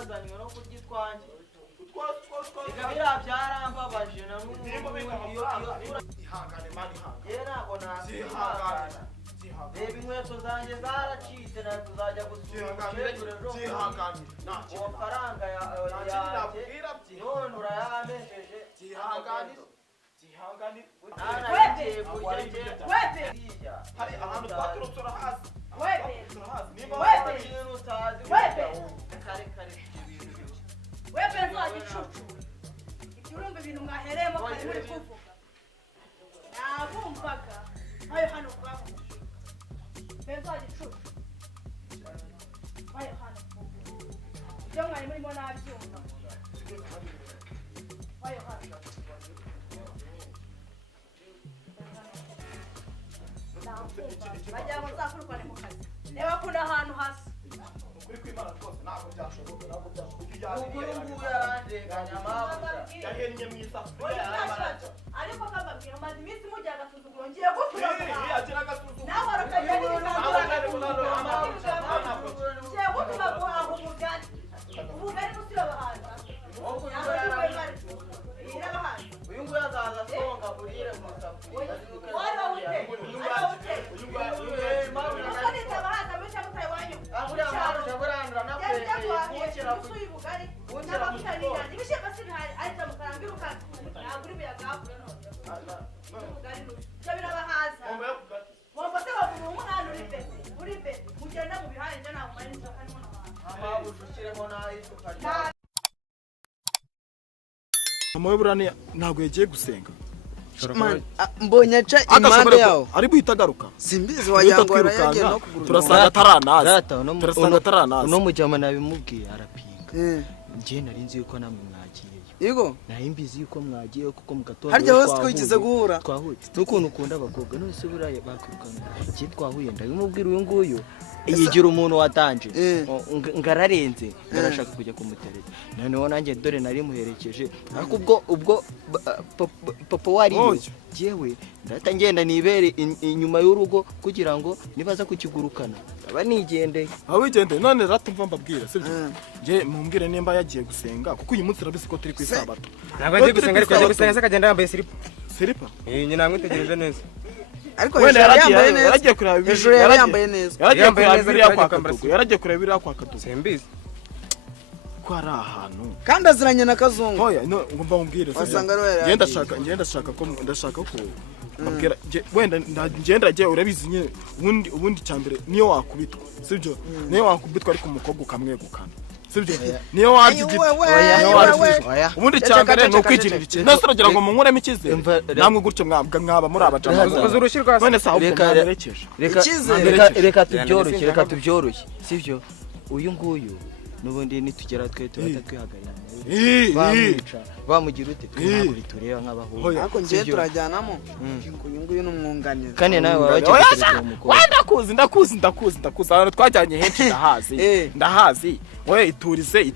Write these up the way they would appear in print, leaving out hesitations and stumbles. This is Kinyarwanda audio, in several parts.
nazanywe no kugitwanje ikabira byarambabaje na n'ubu ihangane mani yera ngo nazihangana reba inkweto zanjye zaracitse na tuzajya gusura zihangane amafaranga yanjye none urayamesheje zihangane hari ahantu twaturutse urahazi niba hari ikintu utazi kare Benzo agicucu ibyurumba ibintu mwahereyemo kandi muri kuvuga nabumvaga ayo hano kwaho Benzo agicucu ayo hano ibyo mwari murimo nabyumva ayo hano bajya bazakurukane mu kazi reba kuna ahantu hasi kuri kwimana rwose ntabwo byashoboka ubu yarandenganya amabuja yahennye mu isafuriya ariko kababwira maze iminsi mujya agasuzuguro ngiye gukura agira agasuzuguro nawe arakajya ngiye gutuma guhaha umugani umugani nusira abahanza uyu nguyu azaza asonga burire mu isafuriya Mama burane ntabwo yagiye gusenga mbonye aca impande yawo ari buhita agaruka simbizi wayango arayagiye no kugura turasanga ataranazi turasanga ataranazi no mujyama nabimubwiye arapinga ngiye nari nzi yuko namwe mwagiyeyo yego nayo mbizi yuko mwagiyeyo kuko mugatondo harya hose twigize guhura twahuye n'ukuntu ukunda abakobwa none se buraye bakwirukana iki twahuye ndabimubwira uyu nguyu yigira umuntu watanje ngararenze ngarashaka kujya kumutereta noneho nanjye dore nari muherekeje ariko ubwo papa wari jewe ndata ngenda nibere inyuma y'urugo kugira ngo nibaza kukigurukana aba nigende awigende none ratumva mbabwira sibyo je mumbwire nimba yagiye gusenga kuko uyu munsi rabisi ko turi ku isabato ntabwo agiye gusenga ariko agiye gusenga se kagenda yambaye silipa nyine namwitegereje neza ariko yaragiye kureba hejuru yambaye neza yaragiye kureba biriya kwa Katugu simbizi ko ari ahantu kandi aziranye na Kazungu oya ngomba mumbwire ngenda shaka ko mbabwira wenda ngenda giye urabizi nye ubundi cyambere niyo wakubitwa sibyo niyo wakubitwa ariko umukobwa ukamwegukana sibyo niyo wagigira ubundi cyambere no kwigirira iki nase uragira ngo munkuremo ikize namwe gutyo mwaba muri abacamaza urushirwa wenda saho mwamerekeje reka tubyoroshye sibyo uyu nguyu nubundi nitugera twe tuhata twihagarira bamugira ute twinaguri tureba nk'abahungu ariko ngiye turajyanamo nguyu n'umwunganira kandi nawe wabaje gutereta umukobwa ndakuzi abantu twajyanye henshi ndahazi we iturize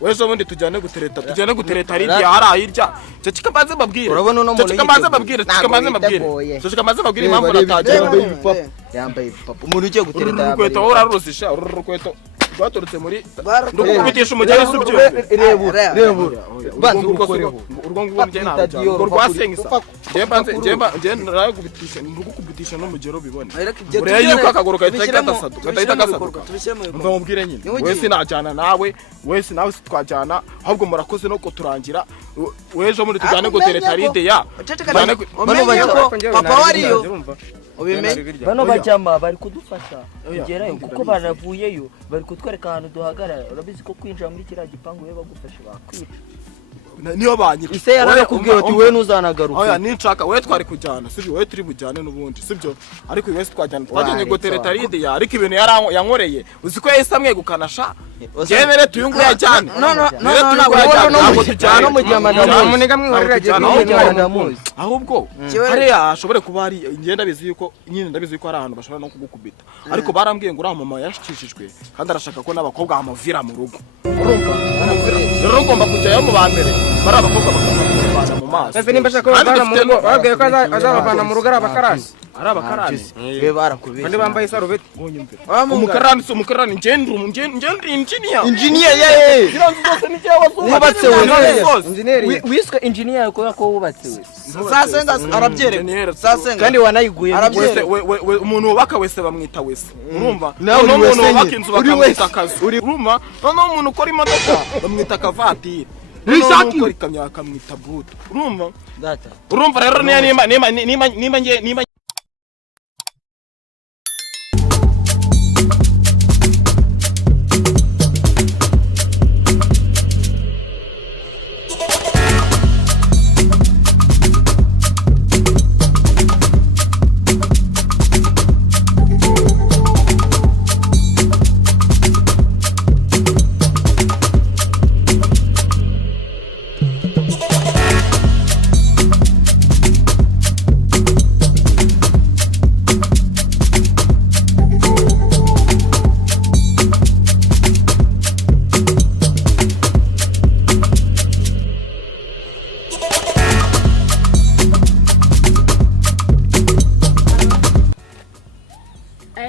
wejo bundi tujyane gutereta ari igihe hari ahirya cyo kikabanze babwira urabona uno muntu kikabanze babwira impamvu natagiye yambaye papa umuntu ugiye gutereta urukweto uraruzisha urukweto rwaturutse muri ndukubitisha umugeri subyo rebura banze urukoreho urwo ngubwo nje ntabwo rwasengisa je naragubitisha ndukubitisha no mugero bibone ure yuko akagoro kahita gasaduka mva mubwire nyine wese najana nawe wese nawe twajana ahubwo murakoze no kuturangira wejo muri tujyane gutereta ride ya papa wariyo ubimenye bano bajyama bari kudufasha kugerayo kuko baravuyeyo bari kutwereka ahantu duhagarara urabizi ko kwinjira muri kiriya gipangu we bagufashe bakwica niyo banyira ise yarakubwiye ati we nuzanagaruka oya ninshaka we twari kujyana sibyo we turi bujyane nubundi sibyo ariko wese twajyanye gutereta ride ya ariko ibintu yankoreye uzi ko yese amwegukana sha jemere tuyungu yajyane ntabwo tujyana mu gihe umuniga mwihorera agiye ahubwo hariya ashobore kuba ari ngenda bizi yuko nyine ndabizi yuko ari ahantu bashobora no kugukubita ariko barambwiye ngo uriya mama yashikishijwe kandi arashaka ko n'abakobwa bamuvira mu rugo urumva rero ngomba kujyayo mu ba mbere bari abakobwa bakaza amaso ese nimba ashaka kubavana mu rugo babwiye ko azabavana mu rugo ari abakarani ari abakarani be barakubeshya kandi bambaye isarubeti umukarani njye engineer ye ziranzu zose ni cyawa wubatse we engineer wiswe engineer kubera ko wubatse we sasenga arabyereka sasenga kandi wanayiguye umuntu wubaka wese bamwita wese urumva nawe umuntu wubaka inzu bakamwita akazi urumva noneho umuntu ukora imodoka bamwita akavatiri Risaki ukora ikamyo bakamwita buto urumva rero nimba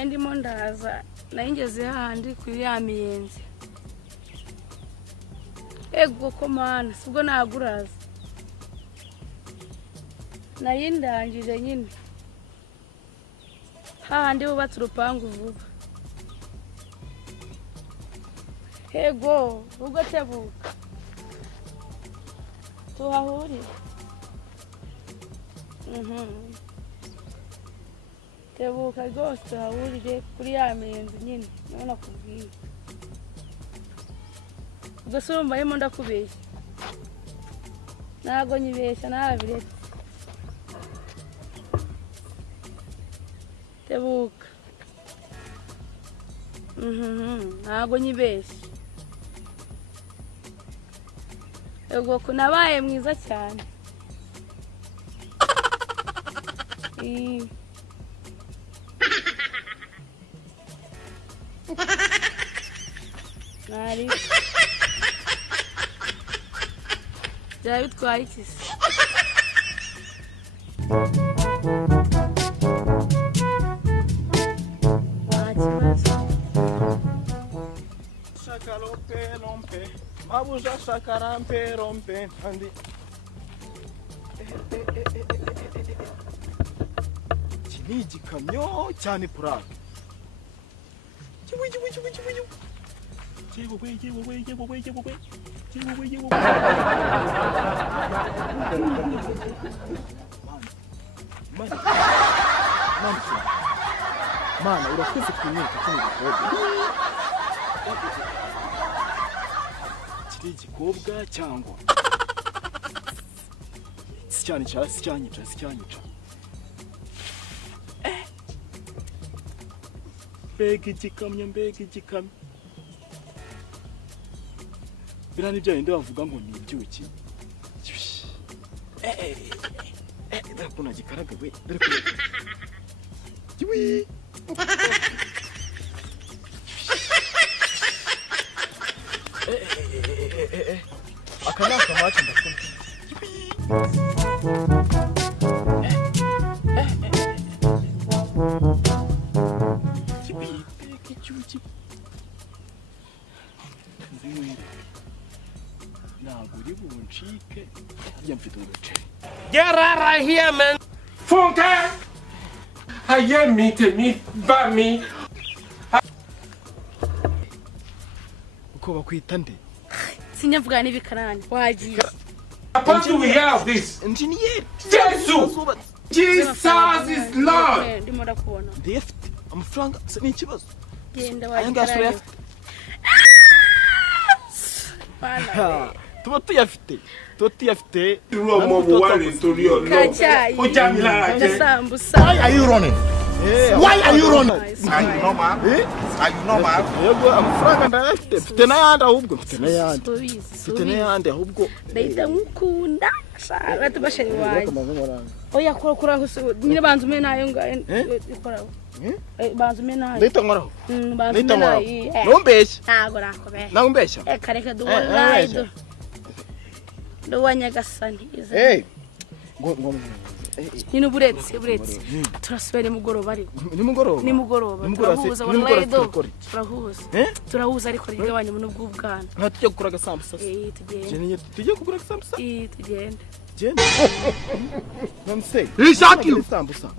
ndimo ndaza nayingeze handi kuri ya miyenzi ego ko mana sibwo naguraza nayindangije nyine handi bubatse urupangu vuba ego ubwo tebuka tuhahurire tebuka rwose tuhahurire kuri ya miyenzi nyine niho nakubwiye ubwo se urumva arimo ndakubeshya ntabwo nyibeshya nabiretse tebuka ntabwo nyibeshya ubwo ko nabaye mwiza cyane nari byaba bitwaye iki se nta kibazo shakarompe mabuja shakarampe andi iki ni igikamyo cyane purake Mana urakoze kunyita kino gikobwa kiri igikobwa cyangwa sicyanyica mbega igikamyo biriya ni bya bindi bavuga ngo ni ibyuki dore ko nagikaraga we dore ko aka ni akamacu ndakunda Get out of here, man! Funka! Haye me ba me. Uko bakwita nde? Sinyavuga n'ibikarani wagiye. What do we have this? Engineer. Jesus is Lord. Ndimo ndakubona. Deft amafaranga ni ikibazo. Genda wagira. Tuba tuyafite Why are you running? Why are you running? Are you normal? Are you normal? Amafaranga ndafite mfite n'ayandi ahubwo mfite n'ayandi ahubwo ndahita nkukunda shaka tubashari wawe oya kora nyine banzu me nayo ikoraho banzu me nayo ndahita nkoraho banzu me nayo nombeshya ntago nakobeshya nawe umbeshya kareka duwallahi Ndo Nyagasani. Hey. Nino buretse. Turasubira nimugoroba ariko. Nimugoroba. Turahuza ariko rigabanye mu bw'ubwana. Nka tujye gukora agasambusa. Tugende. Tujye kugura agasambusa. Tugende. Nonse. Shut you. Sambusa.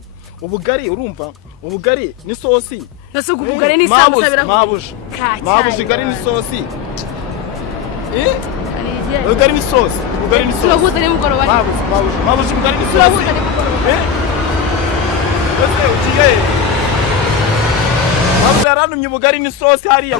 Ubugari urumva? Ubugari ni sosi. Nasuko ubugari ni sambusa Mabuja igari ni sosi. Ubugari ni sosi. Turahuza nimugoroba. Mabuja ubugari ni sosi. Ese ugiye? Mabuja yaranumye ubugari ni sosi hariya.